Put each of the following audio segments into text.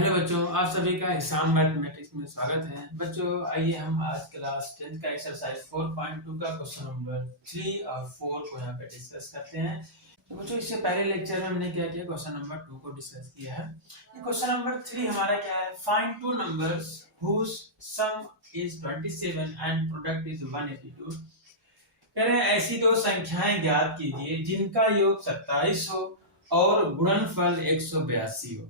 Hello बच्चों, आप सभी का हिसाब मैथमेटिक्स में स्वागत है। बच्चों आइए हम आज क्लास 10 का एक्सरसाइज 4.2 का क्वेश्चन नंबर 3 और 4 को यहाँ पे डिस्कस करते हैं। तो बच्चों इससे पहले लेक्चर में हमने क्या किया, क्वेश्चन नंबर 2 को डिस्कस किया है। ये क्वेश्चन नंबर 3 हमारा क्या है, find two numbers whose sum is 27 and product is 182। कह रहे हैं ऐसी दो संख्याएं ज्ञात कीजिए जिनका योग 27 हो और गुणनफल 182 हो।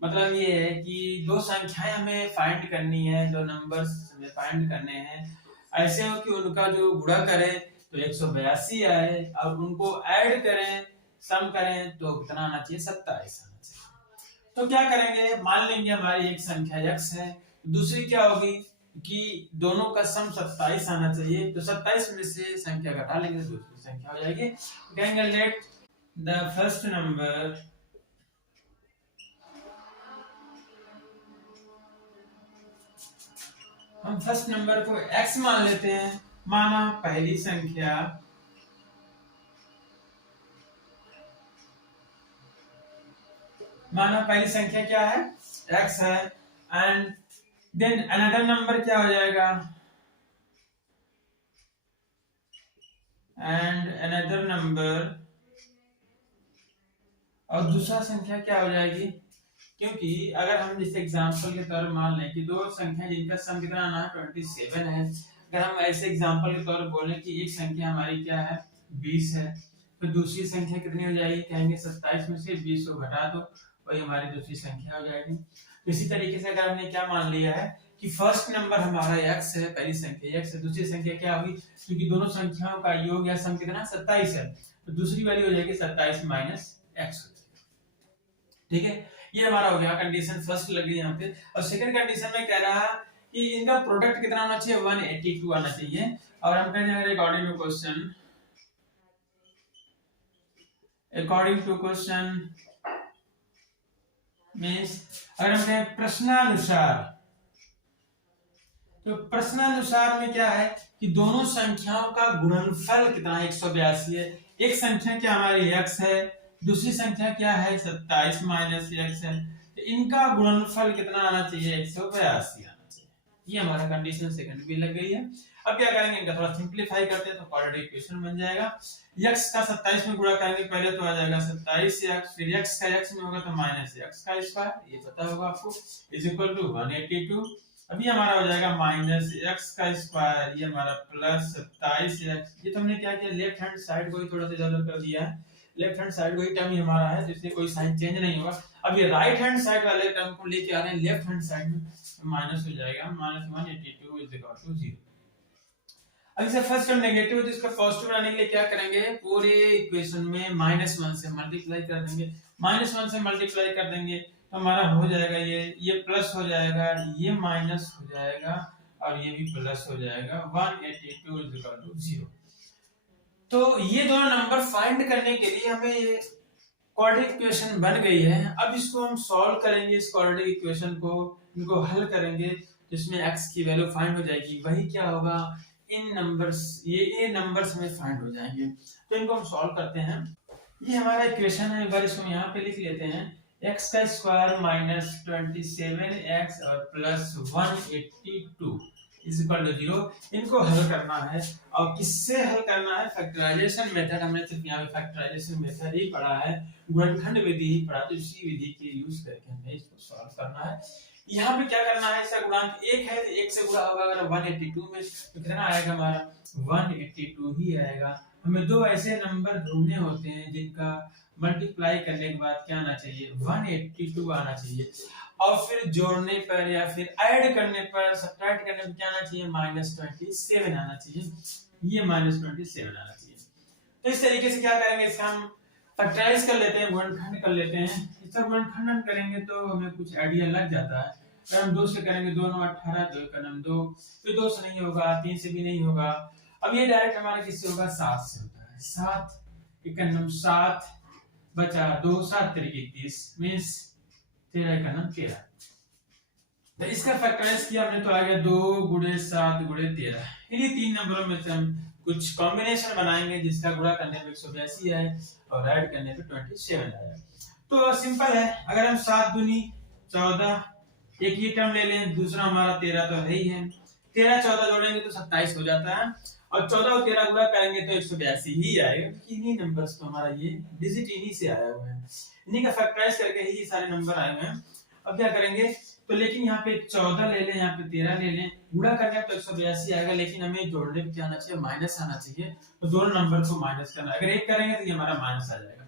मतलब ये है कि दो संख्याएं हमें फाइंड करनी है, दो नंबर्स हमें फाइंड करने हैं। ऐसे हो कि उनका जो गुणा करें तो 182 आए और उनको ऐड करें, सम करें तो कितना आना चाहिए, 27 आना चाहिए। तो क्या करेंगे, मान लेंगे हमारी एक संख्या x है, दूसरी क्या होगी कि दोनों का सम 27 आना चाहिए। तो 27 में से संख्या घटा लेंगे तो दूसरी संख्या हो जाएगी। कहेंगे लेट द फर्स्ट नंबर हम फर्स्ट नंबर को x मान लेते हैं। माना पहली संख्या क्या है, x है। एंड देन अनदर नंबर क्या हो जाएगा, एंड अनदर नंबर, और दूसरा संख्या क्या हो जाएगी। क्योंकि अगर हम जैसे एग्जांपल के तौर पर मान लें कि दो संख्या जिनका सम कितना आना है 27 है, अगर हम ऐसे एग्जांपल के तौर पर बोलें कि एक संख्या हमारी क्या है 20 है, तो दूसरी संख्या कितनी हो जाएगी, कहेंगे 27 में से 20 को घटा दो, वही हमारी दूसरी संख्या हो जाएगी। तो इसी तरीके से अगर हमने क्या मान लिया है कि फर्स्ट नंबर हमारा x है, पहली संख्या x है, दूसरी संख्या क्या होगी, क्योंकि दोनों संख्याओं का योग या सम कितना 27 है, तो दूसरी वाली हो जाएगी 27 माइनस x। ठीक है, ये हमारा हो गया कंडीशन फर्स्ट लग गई यहाँ पे। और सेकंड कंडीशन में कह रहा है कि इनका प्रोडक्ट कितना होना चाहिए, 182 आना चाहिए। और हम कहेंगे अकॉर्डिंग टू क्वेश्चन मींस अगर हम कहें प्रश्नानुसार, तो प्रश्नानुसार में क्या है कि दोनों संख्याओं का गुणनफल कितना है, 182 है। एक संख्या क्या हमारी x है, दूसरी संख्या क्या है 27 माइनस x है, तो इनका गुणनफल कितना आना चाहिए, 182 आना चाहिए। ये हमारा कंडीशन सेकंड भी लग गई है। अब क्या करेंगे, इनका थोड़ा सिंपलीफाई करते हैं तो क्वाड्रेटिक इक्वेशन बन जाएगा। x का 27 में गुणा करेंगे पहले तो आ जाएगा 27x, फिर x का x में होगा तो माइनस x का स्क्वायर, ये पता होगा आपको, इज इक्वल टू 182। अभी हमारा हो जाएगा माइनस x का स्क्वायर, ये हमारा प्लस 27x। ये तो हमने क्या किया, लेफ्ट हैंड साइड को ही थोड़ा सा इधर कर दिया है, लेफ्ट हैंड साइड वही टर्म ही हमारा है, जिससे कोई साइन चेंज नहीं होगा। अब ये राइट हैंड साइड वाले टर्म को लेके आ रहे हैं लेफ्ट हैंड साइड में, माइनस हो जाएगा, माइनस 182 इज इक्वल टू 0। अब इसे फर्स्ट टर्म नेगेटिव है तो इसका पॉजिटिव बनाने के लिए क्या करेंगे, पूरे इक्वेशन में -1 से मल्टीप्लाई कर देंगे। -1 से मल्टीप्लाई कर देंगे तो हमारा हो जाएगा ये प्लस हो जाएगा, ये माइनस हो जाएगा और ये भी प्लस हो जाएगा, 182 इज इक्वल टू 0। तो ये दोनों नंबर फाइंड करने के लिए हमें ये क्वाड्रेटिक इक्वेशन बन गई है। अब इसको हम सॉल्व करेंगे, इस क्वाड्रेटिक इक्वेशन को, इनको हल करेंगे जिसमें x की वैल्यू फाइंड हो जाएगी। वही क्या होगा, इन नंबर्स, ये नंबर्स में फाइंड हो जाएंगे। तो इनको हम सॉल्व करते हैं। ये हमारा इक्वेशन है, एक बार इसको यहाँ पे लिख लेते हैं, x का स्क्वायर माइनस 27x और प्लस 182 इज इक्वल टू 0। इनको हल करना है और किससे हल करना है, फैक्टराइजेशन मेथड। हमने सिर्फ यहाँ पे फैक्टराइजेशन मेथड ही पढ़ा है, गुणनखंड विधि ही पढ़ा, तो इसी विधि के यूज करके हमें इसको सॉल्व करना है। यहाँ पे क्या करना है, इसका गुणांक 1 है तो 1 से गुणा होगा अगर 182 में, तो कितना आएगा हमारा 182 ही आएगा। हमें दो ऐसे नंबर ढूंढने होते हैं जिनका मल्टीप्लाई करने के बाद क्या आना चाहिए, 182 आना चाहिए, और फिर जोड़ने पर या फिर ऐड करने पर, सब्ट्रैक्ट करने पर क्या आना चाहिए, -27 आना चाहिए, ये -27 आना चाहिए। तो इस तरीके से क्या करेंगे, इसका हम फैक्टराइज कर लेते हैं, गुणनखंड कर लेते हैं। इसका गुणनखंड करेंगे तो हमें कुछ आइडिया लग जाता है। अगर हम 2 से करेंगे 2 9 18, 2 का 2, फिर 2 से नहीं होगा, 3 से भी नहीं होगा। अब ये डायरेक्ट हमारा किससे होगा, 7 से होता है। 7 1 7 बचा 2, 7 3 31 मींस 13 1 13। तो इसका फैक्टराइज किया हमने तो आ गया 2 × 7 × 13। इन्हीं तीन नंबरों में से हम कुछ कॉम्बिनेशन बनाएंगे जिसका गुणा करने पे 182 आए और ऐड करने पे 27 आए। तो सिंपल है, अगर हम 7 दूनी 14 एक ये टर्म ले लें, दूसरा हमारा 13 तो है ही है, 13 14 जोड़ेंगे तो 27 हो जाता है, और 14 और 13 गुणा करेंगे तो 182 ही आएगा, क्योंकि इन्हीं नंबर्स तो हमारा ये डिजिट इन्हीं से आया हुआ है, इन्हीं का फैक्टराइज करके ही ये सारे नंबर आए हुए हैं। अब क्या करेंगे, तो लेकिन यहाँ पे 14 ले लें, यहाँ पे 13 ले लें, गुणा करने तो 182 आएगा, लेकिन हमें जोड़ने पे क्या आना चाहिए, माइनस आना चाहिए, तो दोनों नंबर को माइनस करना, अगर एक करेंगे तो ये हमारा माइनस आ जाएगा,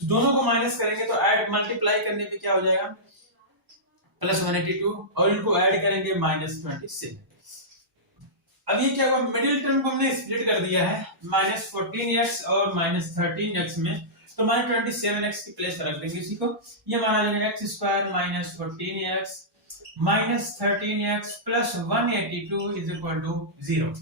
तो दोनों को माइनस करेंगे तो ऐड मल्टीप्लाई करने पे क्या हो जाएगा, प्लस 182, और इनको ऐड करेंगे माइनस 27। अब ये क्या हुआ, मिडिल टर्म को हमने स्प्लिट कर दिया है, माइनस 14x और माइनस 13x में, तो माइनस 27x की प्लेस पर रख देंगे इसी को, ये हमारा आ जाएगा x square minus 14x minus 13x plus 182 is equal to 0।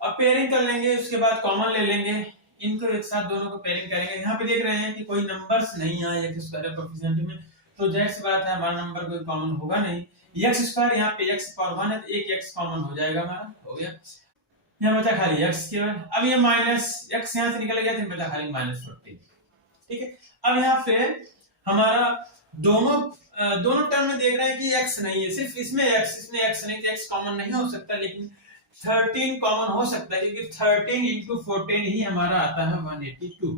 अब पेयरिंग कर लेंगे, उसके बाद कॉमन ले लेंगे, इनको एक साथ दोनों को पेयरिंग करेंगे। यहाँ पे देख रहे हैं कि कोई नंबर्स नहीं आए x स्क्वायर कोएफिशिएंट में, तो जाहिर सी बात है हमारा नंबर कोई कॉमन होगा नहीं, x स्क्वायर यहाँ पे x पावर 1 है, तो एक x कॉमन हो जाएगा हमारा, हो गया, यहाँ बचा खाली x केवल। अब ये माइनस x यहाँ से निकल गया, तो बचा खाली माइनस 14, ठीक है। अब यहाँ पे हमारा दोनों टर्म में देख रहे हैं कि x नहीं है, सिर्फ इसमें x नहीं, तो x कॉमन नहीं हो सकता, लेकिन 13 कॉमन हो सकता है, क्योंकि 13 into 14 ही हमारा आता है 182।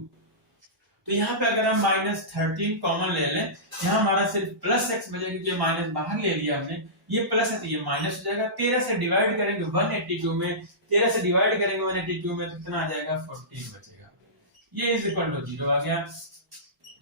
तो यहाँ पे अगर हम माइनस 13 कॉमन ले लें, यहाँ हमारा सिर्फ प्लस x बचेगा, क्योंकि माइनस बाहर ले लिया हमने, ये प्लस है तो ये माइनस हो जाएगा, 13 से डिवाइड करेंगे 182 में, 13 से डिवाइड करेंगे 182 में, तो कितना आ जाएगा 14 बचेगा, ये इज इक्वल टू 0 आ गया।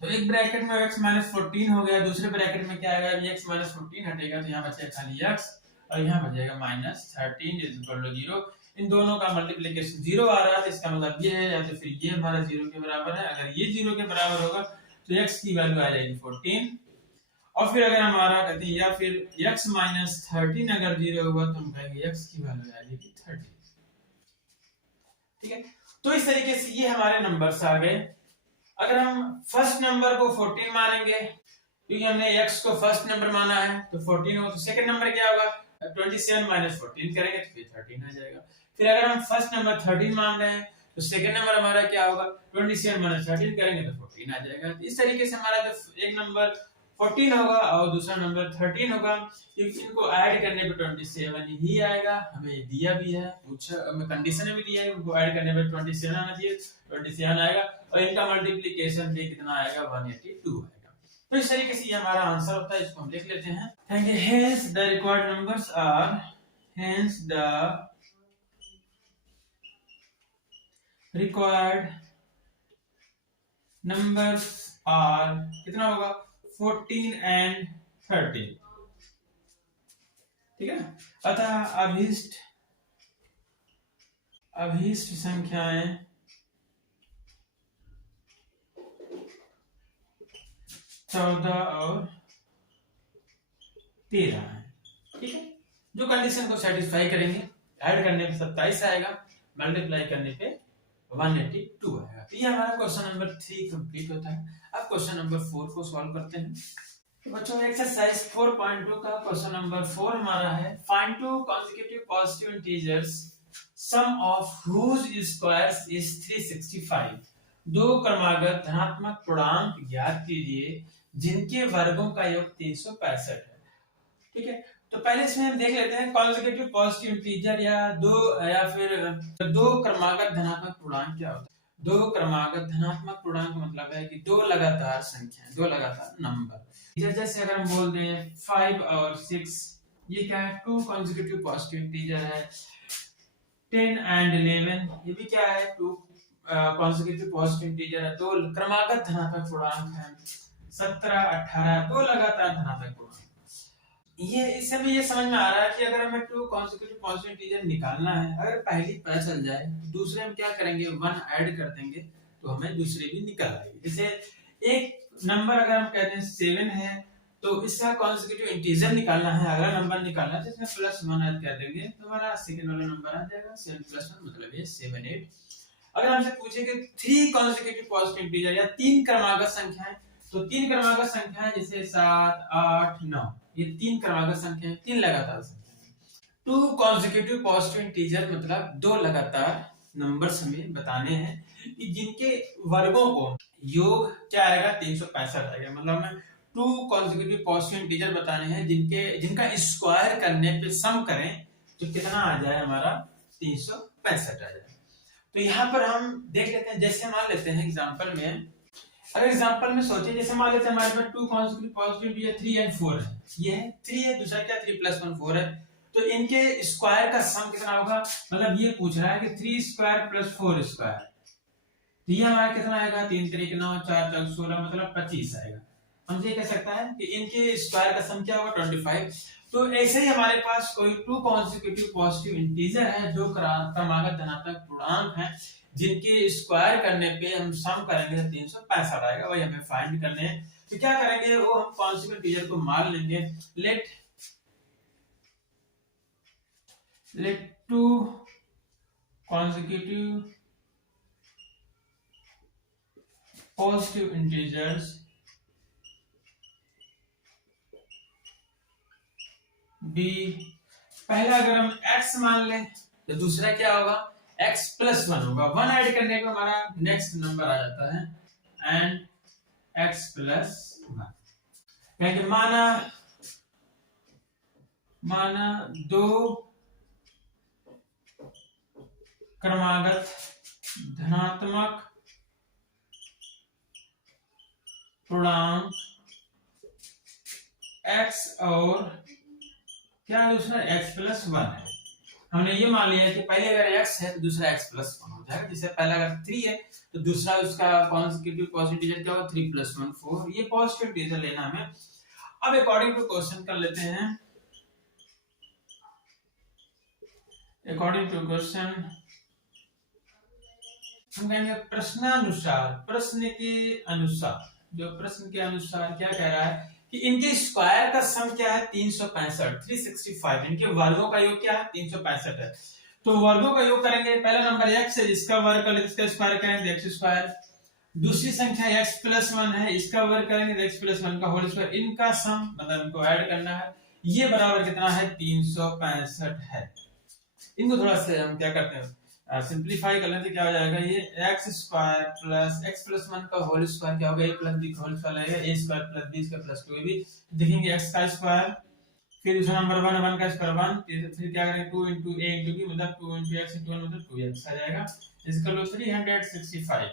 तो एक ब्रैकेट में x माइनस 14 हो गया, दूसरे ब्रैकेट में क्या आएगा, x माइनस 14 हटेगा, तो यहाँ बचेगा खाली x, और यहाँ बचेगा माइनस 13 इज इक्वल टू 0। इन दोनों का मल्टीप्लिकेशन 0 आ रहा है, तो इसका मतलब ये है, या तो फिर ये हमारा 0 के बराबर है, अगर ये 0 के बराबर होगा तो x की वैल्यू आ जाएगी 14, और फिर अगर हमारा कहते हैं, या फिर x माइनस 13 अगर 0 होगा तो हम कहेंगे x की वैल्यू आ जाएगी 30, ठीक है। तो इस तरीके से ये हमारे नंबर्स आ गए। अगर हम फर्स्ट नंबर को 14 मानेंगे, क्योंकि हमने x को फर्स्ट नंबर माना है, तो 14 होगा, तो सेकंड नंबर क्या होगा, 27 माइनस 14 करेंगे तो फिर 13 आ जाएगा। फिर अगर हम फर्स्ट नंबर 13 मान रहे हैं, तो सेकंड नंबर हमारा क्या होगा, 27 माइनस 13 करेंगे तो 14 आ जाएगा। इस तरीके से हमारा जो एक नंबर 14 होगा और दूसरा नंबर 13 होगा, क्योंकि इनको ऐड करने पे 27 ही आएगा, हमें दिया भी है, पूछा हमें कंडीशन में भी दिया है, उनको ऐड करने पे 27 आना चाहिए, 27 आएगा, और इनका मल्टीप्लिकेशन भी कितना आएगा, 182 आएगा। तो इस तरीके से ये हमारा आंसर होता है, इसको हम देख लेते हैं। Hence the required numbers are, hence the required numbers are कितना होगा, 14 and 13, ठीक है। अतः अभीष्ट संख्याएं 14 और 13 है, ठीक है। जो कंडीशन को सेटिस्फाई करेंगे, ऐड करने पे 27 आएगा, मल्टीप्लाई करने पे 182 आएगा। तो ये हमारा क्वेश्चन नंबर 3 कंप्लीट होता है। अब क्वेश्चन नंबर 4 को सॉल्व करते हैं। तो बच्चों एक्सरसाइज 4.2 का क्वेश्चन नंबर 4 हमारा है, find two consecutive positive integers sum of whose squares is 365। दो क्रमागत धनात्मक पूर्णांक ज्ञात कीजिए जिनके वर्गों का योग 365 है, ठीक है। तो पहले इसमें हम देख लेते हैं कॉन्सेक्यूटिव पॉजिटिव इंटीजर या फिर दो क्रमागत धनात्मक पूर्णांक क्या होता है। दो क्रमागत धनात्मक पूर्णांक मतलब है कि दो लगातार संख्याएं, दो लगातार नंबर, जैसे अगर हम बोल दें 5 और 6, ये क्या है, टू कॉन्सेक्यूटिव पॉजिटिव इंटीजर है। 10 एंड 11 ये भी क्या है, टू कॉन्सेक्यूटिव पॉजिटिव इंटीजर है, दो क्रमागत धनात्मक पूर्णांक है। 17 18 दो लगातार धनात्मक पूर्णांक। ये इससे भी ये समझ में आ रहा है कि अगर हमें टू कॉन्सेक्यूटिव पॉजिटिव इंटीजर निकालना है, अगर पहली पता चल जाए, दूसरे में क्या करेंगे, 1 ऐड कर देंगे तो हमें दूसरे भी निकल आएगी। जैसे एक नंबर अगर हम कहते हैं 7 है, तो इसका कॉन्सेक्यूटिव इंटीजर निकालना है, अगला नंबर निकालना है, जिसमें +1 ऐड कर देंगे तो हमारा सेकंड वाला नंबर आ जाएगा। 7 + 1 मतलब ये 7 8। अगर हमसे पूछे कि 3 कॉन्सेक्यूटिव पॉजिटिव इंटीजर या 3 क्रमागत संख्याएं, तो 3 क्रमागत संख्याएं जैसे 7 8 9, ये 3 क्रमागत संख्याएं, 3 लगातार संख्याएं। टू कॉन्सेक्यूटिव पॉजिटिव इंटीजर मतलब दो लगातार नंबर्स हमें बताने हैं कि जिनके वर्गों को योग क्या आएगा, 365 आएगा। मतलब हमें टू कॉन्सेक्यूटिव पॉजिटिव इंटीजर बताने हैं जिनका स्क्वायर करने पे सम करें तो कितना आ जाए हमारा 365 आ जाए। तो यहाँ पर हम देख लेते हैं, जैसे मान लेते हैं एग्जांपल में, अगर एग्जांपल में सोचिए जैसे मान लेते हैं हमारे पास two consecutive positive integer 3 and 4 है, ये है 3 है, दूसरा क्या 3 + 1 4 है, तो इनके स्क्वायर का सम कितना होगा, मतलब ये पूछ रहा है कि 3 स्क्वायर + 4 स्क्वायर, तो ये हमारा कितना आएगा 3 × 3 = 9, 4 × 4 = 16, मतलब 25 आएगा। हम ये कह सकता है कि इनके स्क्वायर का सम क्या होगा 25। तो ऐसे ही हमारे पास कोई टू कॉन्सेक्यूटिव पॉजिटिव इंटीजर है जो क्रमागत धनात्मक पूर्णांक है जिनके स्क्वायर करने पे हम सम करेंगे तो 365 आएगा, वही हमें फाइंड करने हैं। तो क्या करेंगे, वो हम कॉन्सेक्यूटिव इंटीजर को मान लेंगे, let two consecutive positive integers b, पहला अगर हम x मान लें तो दूसरा क्या होगा x + 1 होगा, 1 ऐड करने पे हमारा नेक्स्ट नंबर आ जाता है एंड x + 1। कहेंगे माना दो क्रमागत धनात्मक पूर्णांक x और क्या दूसरा x + 1 है। हमने ये मान लिया कि पहले अगर x है तो दूसरा x + 1 हो जाएगा, जैसे पहला अगर 3 है तो दूसरा उसका कॉन्सेक्यूटिव पॉजिटिव इंटीजर क्या होगा 3 + 1 4, ये पॉजिटिव इंटीजर लेना हमें। अब अकॉर्डिंग टू क्वेश्चन कर लेते हैं, अकॉर्डिंग टू क्वेश्चन हम कहेंगे प्रश्न के अनुसार क्या कह रहा है कि इनके स्क्वायर का सम क्या है 365, 365, इनके वर्गों का योग क्या है 365 है। तो वर्गों का योग करेंगे, पहला नंबर x है इसका वर्ग कर लेते हैं, इसका स्क्वायर करेंगे x स्क्वायर, दूसरी संख्या x + 1 है इसका वर्ग करेंगे तो x + 1 का होल स्क्वायर, इनका सम मतलब इनको ऐड करना है, ये बराबर कितना है 365 है। इनको थोड़ा सा हम क्या करते हैं सिंपलीफाई कर लेते, क्या हो जाएगा ये x² + x + 1 का होल स्क्वायर क्या होगा a + b का होल स्क्वायर आएगा, a² + b² + 2ab, देखेंगे x का स्क्वायर, फिर दूसरा नंबर 1 का स्क्वायर 1, फिर क्या करेंगे 2 × a × b मतलब 2 × x × 1 मतलब 2x आ जाएगा, इसका लो 365,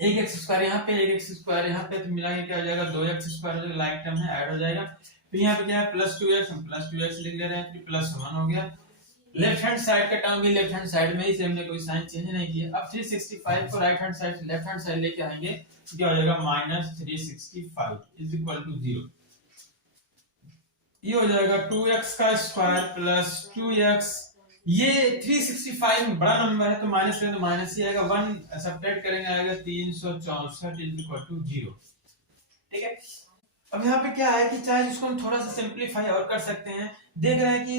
एक x² यहाँ पे एक x² यहाँ पे, तो मिला के क्या हो जाएगा 2x² हो जाएगा, लाइक टर्म है ऐड हो जाएगा, फिर यहाँ पे क्या है +2x, हम +2x लिख ले रहे हैं, फिर +1 हो गया, लेफ्ट हैंड साइड का टर्म भी लेफ्ट हैंड साइड में ही से हमने कोई साइन चेंज नहीं किया। अब 365 को राइट हैंड साइड से लेफ्ट हैंड साइड लेके आएंगे तो क्या हो जाएगा -365 = 0, ये हो जाएगा 2x² + 2x, ये 365 में बड़ा नंबर है तो माइनस करें तो माइनस ही आएगा, 1 सब्ट्रैक्ट करेंगे आएगा 364 = 0, ठीक है। अब यहाँ पे क्या है कि चाहे इसको हम थोड़ा सा सिंपलीफाई और कर सकते हैं, देख रहे हैं कि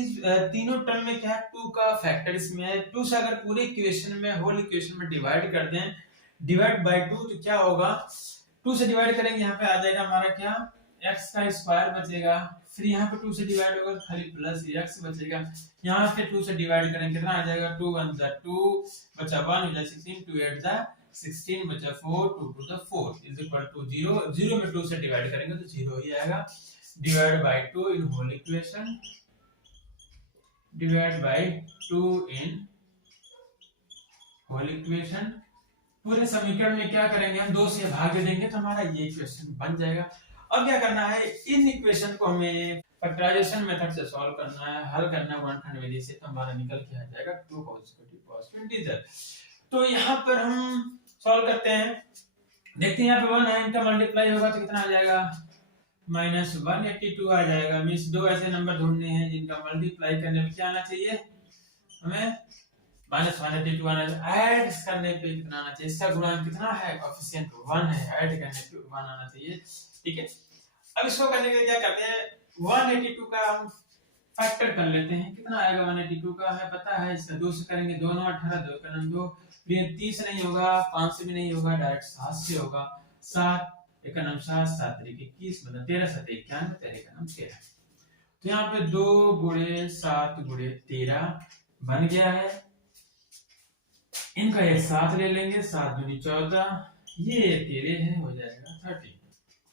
तीनों टर्म में क्या है 2 का फैक्टर इसमें है, 2 से अगर पूरे इक्वेशन में होल इक्वेशन में डिवाइड कर दें, डिवाइड बाय 2 तो क्या होगा 2 से डिवाइड करेंगे यहाँ पे आ जाएगा हमारा क्या x का स्क्वायर बचेगा, फिर यहाँ पे 2 से डिवाइड होगा तो खाली प्लस x बचेगा, यहाँ पे 2 से डिवाइड करेंगे कितना आ जाएगा 2 × 1 = 2 बचा 1 हो जाए 16, 2 × 8 = 16 बचा 4, 2 × 2 = 4 = 0, 0 में 2 से डिवाइड करेंगे तो 0 ही आएगा, divide by 2 in whole equation, divide by 2 in whole equation, पूरे समीकरण में क्या करेंगे हम 2 से भाग देंगे तो हमारा ये इक्वेशन बन जाएगा। अब क्या करना है, इन इक्वेशन को हमें फैक्टराइजेशन मेथड से सॉल्व करना है, हल करना है गुणनखंड विधि से, तो हमारा निकल के आ जाएगा 2 कॉन्सेक्यूटिव पॉजिटिव इंटीजर। तो यहाँ पर हम सॉल्व करते हैं, देखते हैं यहाँ पे 1 है, इनका मल्टीप्लाई होगा तो कितना आ जाएगा -182 आ जाएगा। मींस 2 ऐसे नंबर ढूंढने हैं जिनका मल्टीप्लाई करने पे क्या आना चाहिए हमें -182 आना चाहिए, ऐड करने पे कितना आना चाहिए, इसका गुणांक कितना है कोएफिशिएंट 1 है, ऐड करने पे 1 आना चाहिए, ठीक है। अब इसको करने के लिए क्या करते हैं 182 का हम फैक्टर कर लेते हैं, कितना आएगा 182 का हमें पता है, इसका 2 से करेंगे 2 9 18, 2 का 2, 30 नहीं होगा, 5 से भी नहीं होगा, डायरेक्ट 7 से होगा, 7 1 7 7 21 मतलब 13 7 91, 13 13, तो यहाँ पे 2 × 7 × 13 बन गया है, इनका एक 7 ले लेंगे, 7 दूनी 14, ये 13 है, हो जाएगा 13।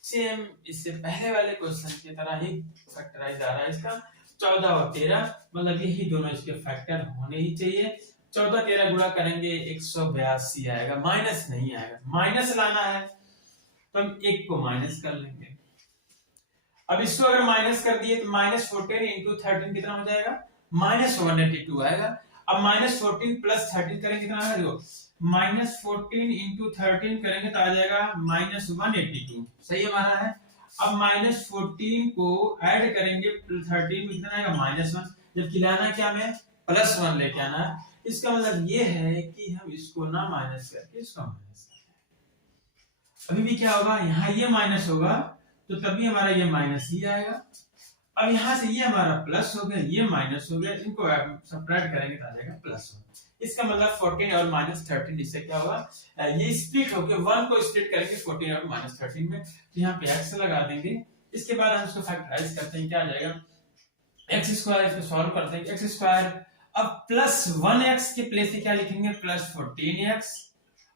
सेम इससे पहले वाले क्वेश्चन की तरह ही फैक्टराइज आ रहा है इसका 14 और 13, मतलब यही दोनों इसके फैक्टर होने ही चाहिए। 14 13 गुणा करेंगे 182 आएगा, माइनस नहीं आएगा, माइनस लाना है तो हम एक को माइनस कर लेंगे। अब इसको अगर माइनस कर दिए तो -14 इंटू 13 कितना हो जाएगा, -182 आएगा। अब -14 प्लस 13 करेंगे कितना आएगा, देखो -14 इंटू 13 करेंगे तो आ जाएगा -182, सही हमारा है। अब -14 को ऐड करेंगे 13 में कितना आएगा -1, जबकि लाना क्या में +1 लेके आना है। इसका मतलब ये है कि हम इसको ना माइनस करके इसको माइनस करें। अभी भी क्या होगा, यहाँ ये माइनस होगा तो तभी हमारा ये माइनस ही आएगा। अब यहाँ से ये हमारा प्लस हो गया, ये माइनस हो गया, इनको सब्ट्रैक्ट करेंगे तो आ जाएगा +1। इसका मतलब 14 और -13 इससे क्या होगा, ये स्प्लिट होकर 1 को स्प्लिट करेंगे 14 और -13 में, तो यहाँ पे x लगा देंगे। इसके बाद हम इसको फैक्टराइज करते हैं, क्या आ जाएगा x², इसको सॉल्व करते हैं x²। अब +1x के प्लेस पे क्या लिखेंगे, +14x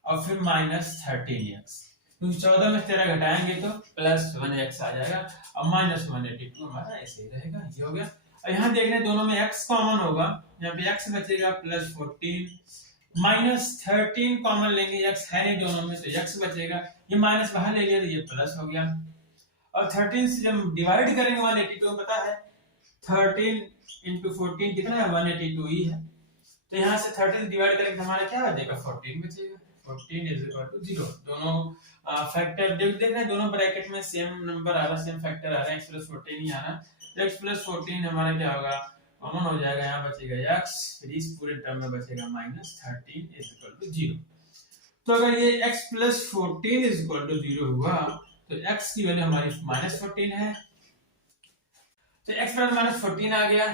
और फिर -13x, क्योंकि 14 में 13 घटाएंगे तो +1x आ जाएगा और -182 हमारा ऐसे ही रहेगा। ये हो गया। अब यहाँ देख रहे हैं दोनों में x कॉमन होगा, यहाँ पे x बचेगा +14 -13 कॉमन लेंगे, x है नहीं दोनों में तो x बचेगा, ये माइनस बाहर ले लिया तो ये प्लस हो गया। और 13 से जब डिवाइड करेंगे 182, पता है 13 इंटू 14 कितना है, 182 ही है, तो यहाँ से 13 से डिवाइड करेंगे तो हमारा क्या बचेगा, 14 बचेगा। 14 इज इक्वल टू 0। दोनों फैक्टर देख रहे हैं, दोनों ब्रैकेट में सेम नंबर आ रहा है, सेम फैक्टर आ रहा है, x + 14 ही आ रहा है। x + 14 हमारा क्या होगा, कॉमन हो जाएगा, यहाँ बचेगा x, फिर इस पूरे टर्म में बचेगा -13 इज इक्वल टू 0। तो अगर ये x + 14 इज इक्वल टू 0 हुआ तो x की वैल्यू हमारी -14 है, तो x -14 आ गया।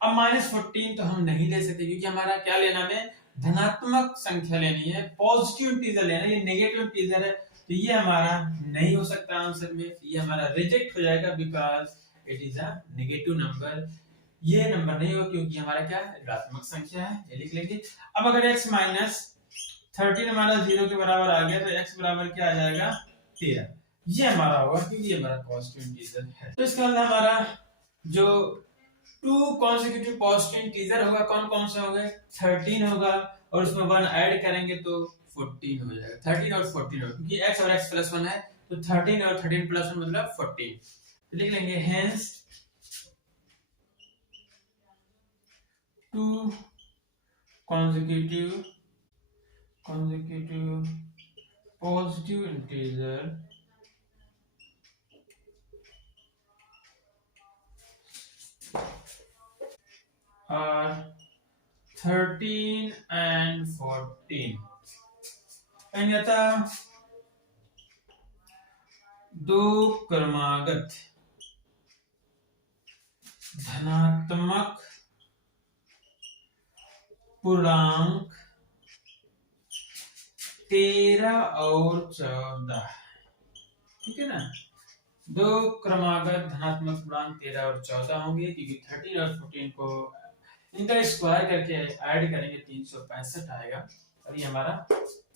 अब -14 तो हम नहीं ले सकते क्योंकि हमारा क्या लेना है, धनात्मक संख्या लेनी है, पॉजिटिव इंटीजर लेना है, ये नेगेटिव इंटीजर है, तो ये हमारा नहीं हो सकता आंसर में, ये हमारा रिजेक्ट हो जाएगा because it is a negative number. ये नंबर नहीं हो क्योंकि हमारा क्या है, ऋणात्मक संख्या है, ये लिख लेंगे। अब अगर x -13 हमारा 0 के बराबर आ गया तो x बराबर क्या आ जाएगा, 13, ये हमारा होगा क्योंकि ये हमारा पॉजिटिव इंटीजर है। तो इसका मतलब हमारा जो 2 कॉन्सेक्यूटिव पॉजिटिव इंटीजर होगा, कौन कौन से होंगे, 13 होगा और उसमें 1 ऐड करेंगे तो 14 हो जाएगा, 13 और 14 होगा क्योंकि x और x + 1 है, तो 13 और 13 + 1 मतलब 14, तो लिख लेंगे hence 2 consecutive positive integer are 13 and 14। अन्यथा दो क्रमागत धनात्मक पूर्णांक 13 और 14, ठीक है ना, दो क्रमागत धनात्मक पूर्णांक 13 और 14 होंगे क्योंकि 13 और 14 को इनका स्क्वायर करके ऐड करेंगे 365 आएगा और ये हमारा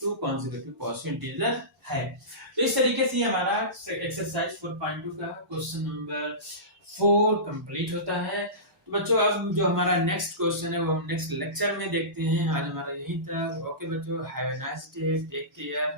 2 कॉन्सेक्यूटिव पॉजिटिव इंटीजर है। तो इस तरीके से हमारा एक्सरसाइज 4.2 का क्वेश्चन नंबर 4 कंप्लीट होता है। तो बच्चों अब जो हमारा नेक्स्ट क्वेश्चन है वो हम नेक्स्ट लेक्चर में देखते हैं। आज हमारा यहीं तक। ओके बच्चों, have a nice day, take care.